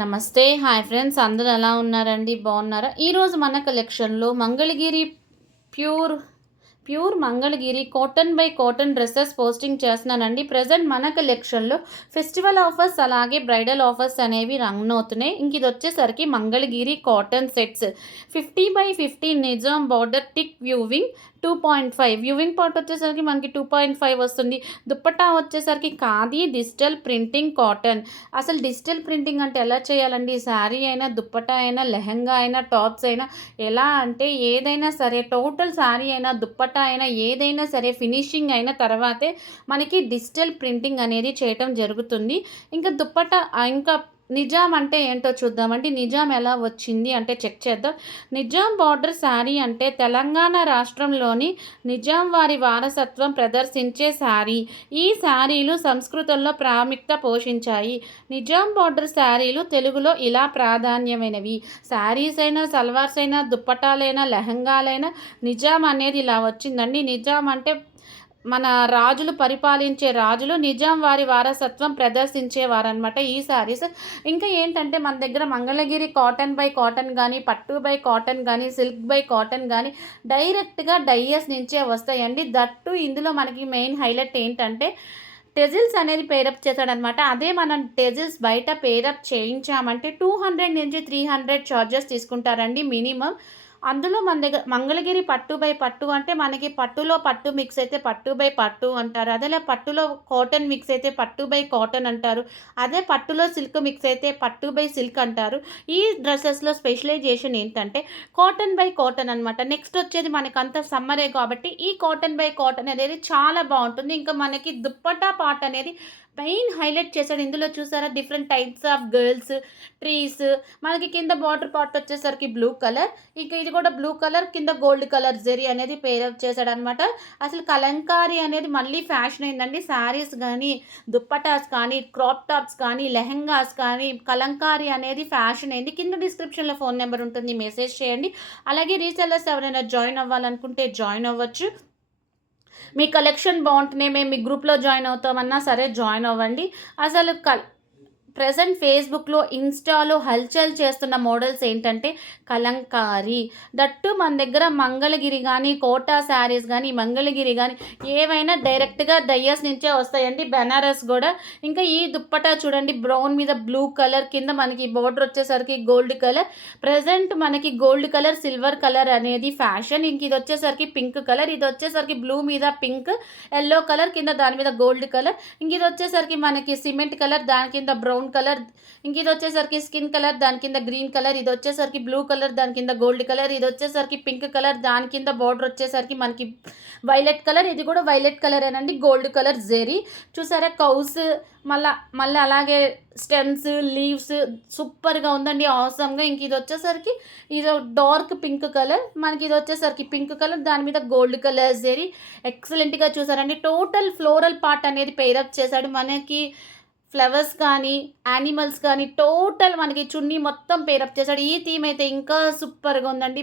నమస్తే. Hi friends, అందరూ ఎలా ఉన్నారండి? బాగున్నారా? ఈరోజు మన కలెక్షన్లో Mangalagiri pure pure Mangalagiri cotton by cotton dresses posting చేస్తున్నానండి. ప్రజెంట్ మన కలెక్షన్లో ఫెస్టివల్ ఆఫర్స్ అలాగే బ్రైడల్ ఆఫర్స్ అనేవి రన్ అవుతున్నాయి. ఇంక ఇది వచ్చేసరికి Mangalagiri cotton sets 50/50 Nizam border tick viewing 2.5 viewing part వచ్చేసరికి మనకి 2.5 వస్తుంది. దుప్పట్టా వచ్చేసరికి ఖాదీ డిజిటల్ ప్రింటింగ్ కాటన్. అసలు డిజిటల్ ప్రింటింగ్ అంటే ఎలా చేయాలండి? శారీ అయినా, దుప్పట్టా అయినా, లెహంగా అయినా, టాప్స్ అయినా, ఎలా అంటే ఏదైనా సరే టోటల్ శారీ అయినా, దుప్పట్టా అయినా, ఏదైనా సరే ఫినిషింగ్ అయిన తర్వాతే మనకి డిజిటల్ ప్రింటింగ్ అనేది చేయటం జరుగుతుంది. ఇంకా దుప్పట్టా ఇంకా నిజాం అంటే ఏంటో చూద్దామండి. నిజాం ఎలా వచ్చింది అంటే చెక్ చేద్దాం. నిజాం బార్డర్ శారీ అంటే తెలంగాణ రాష్ట్రంలోని నిజాం వారి వారసత్వం ప్రదర్శించే శారీ. ఈ శారీలు సంస్కృతంలో ప్రాముఖ్యత పోషించాయి. నిజాం బార్డర్ శారీలు తెలుగులో ఇలా ప్రాధాన్యమైనవి. శారీస్ అయినా, సల్వార్స్ అయినా, దుప్పటాలైనా, లెహంగాలైనా నిజాం అనేది ఇలా వచ్చిందండి. నిజాం అంటే మన రాజులు పరిపాలించే రాజులు నిజాం వారి వారసత్వం ప్రదర్శించేవారనమాట ఈ శారీస్. ఇంకా ఏంటంటే మన దగ్గర మంగళగిరి కాటన్ బై కాటన్ కానీ, పట్టు బై కాటన్ కానీ, సిల్క్ బై కాటన్ కానీ డైరెక్ట్గా డైయస్ నుంచే వస్తాయండి. దట్టు ఇందులో మనకి మెయిన్ హైలైట్ ఏంటంటే టెజిల్స్ అనేది పేరప్ చేశాడనమాట. అదే మనం టెజిల్స్ బయట పేరప్ చేయించామంటే 200 నుంచి 300 ఛార్జెస్ తీసుకుంటారండి మినిమం. అందులో మన దగ్గర మంగళగిరి పట్టు బై పట్టు అంటే మనకి పట్టులో పట్టు మిక్స్ అయితే పట్టు బై పట్టు అంటారు. అదేలా పట్టులో కాటన్ మిక్స్ అయితే పట్టు బై కాటన్ అంటారు. అదే పట్టులో సిల్క్ మిక్స్ అయితే పట్టు బై సిల్క్ అంటారు. ఈ డ్రెస్సెస్లో స్పెషలైజేషన్ ఏంటంటే కాటన్ బై కాటన్ అనమాట. నెక్స్ట్ వచ్చేది మనకంతా సమ్మరే కాబట్టి ఈ కాటన్ బై కాటన్ అనేది చాలా బాగుంటుంది. ఇంకా మనకి దుప్పటా పార్ట్ అనేది మెయిన్ హైలైట్ చేశాడు. ఇందులో చూసారా different types of girls, trees, మనకి కింద బార్డర్ పార్ట్ వచ్చేసరికి బ్లూ కలర్, ఇంకా ఇది కూడా బ్లూ కలర్, కింద గోల్డ్ కలర్ జెరీ అనేది పేరప్ చేశాడనమాట. అసలు కలంకారీ అనేది మళ్ళీ ఫ్యాషన్ అయిందండి. శారీస్ కానీ, దుప్పటాస్ కానీ, క్రాప్ టాప్స్ కానీ, లెహెంగాస్ కానీ కలంకారీ అనేది ఫ్యాషన్ అయింది. కింద డిస్క్రిప్షన్లో ఫోన్ నెంబర్ ఉంటుంది, మెసేజ్ చేయండి. అలాగే రీసెల్లర్స్ ఎవరైనా జాయిన్ అవ్వాలనుకుంటే జాయిన్ అవ్వచ్చు. మీ కలెక్షన్ బాగుంటేనే మేము మీ గ్రూప్లో జాయిన్ అవుతామన్నా సరే జాయిన్ అవ్వండి. అసలు ప్రజెంట్ ఫేస్బుక్లో, ఇన్స్టాలో హల్చల్ చేస్తున్న మోడల్స్ ఏంటంటే కలంకారీ. దట్టు మన దగ్గర మంగళగిరి కానీ, కోటా శారీస్ కానీ, మంగళగిరి కానీ ఏవైనా డైరెక్ట్గా దయ్యాస్ నుంచే వస్తాయండి. బెనారస్ కూడా. ఇంకా ఈ దుప్పటా చూడండి, బ్రౌన్ మీద బ్లూ కలర్, కింద మనకి బోర్డర్ వచ్చేసరికి గోల్డ్ కలర్. ప్రజెంట్ మనకి గోల్డ్ కలర్, సిల్వర్ కలర్ అనేది ఫ్యాషన్. ఇంక ఇది వచ్చేసరికి పింక్ కలర్, ఇది వచ్చేసరికి బ్లూ మీద పింక్, ఎల్లో కలర్, కింద దాని మీద గోల్డ్ కలర్. ఇంక ఇది వచ్చేసరికి మనకి సిమెంట్ కలర్, దాని కింద బ్రౌన్ కలర్. ఇంక ఇది వచ్చేసరికి స్కిన్ కలర్, దాని కింద గ్రీన్ కలర్. ఇది వచ్చేసరికి బ్లూ కలర్, దాని కింద గోల్డ్ కలర్. ఇది వచ్చేసరికి పింక్ కలర్, దాని కింద బార్డర్ వచ్చేసరికి మనకి వైలెట్ కలర్. ఇది కూడా వైలెట్ కలర్ ఏనండి, గోల్డ్ కలర్ జెరీ. చూసారా కౌస్, మళ్ళీ అలాగే స్టెమ్స్, లీవ్స్ సూపర్గా ఉందండి, ఆసమ్గా. ఇంక ఇది వచ్చేసరికి ఇది డార్క్ పింక్ కలర్, మనకి ఇది వచ్చేసరికి పింక్ కలర్, దాని మీద గోల్డ్ కలర్ జెరీ. ఎక్సలెంట్గా చూసారండి. టోటల్ ఫ్లోరల్ పార్ట్ అనేది పేరప్ చేశాడు. మనకి ఫ్లవర్స్ కానీ, యానిమల్స్ కానీ టోటల్ మనకి చున్నీ మొత్తం పేరప్ చేశాడు. ఈ థీమ్ అయితే ఇంకా సూపర్గా ఉందండి.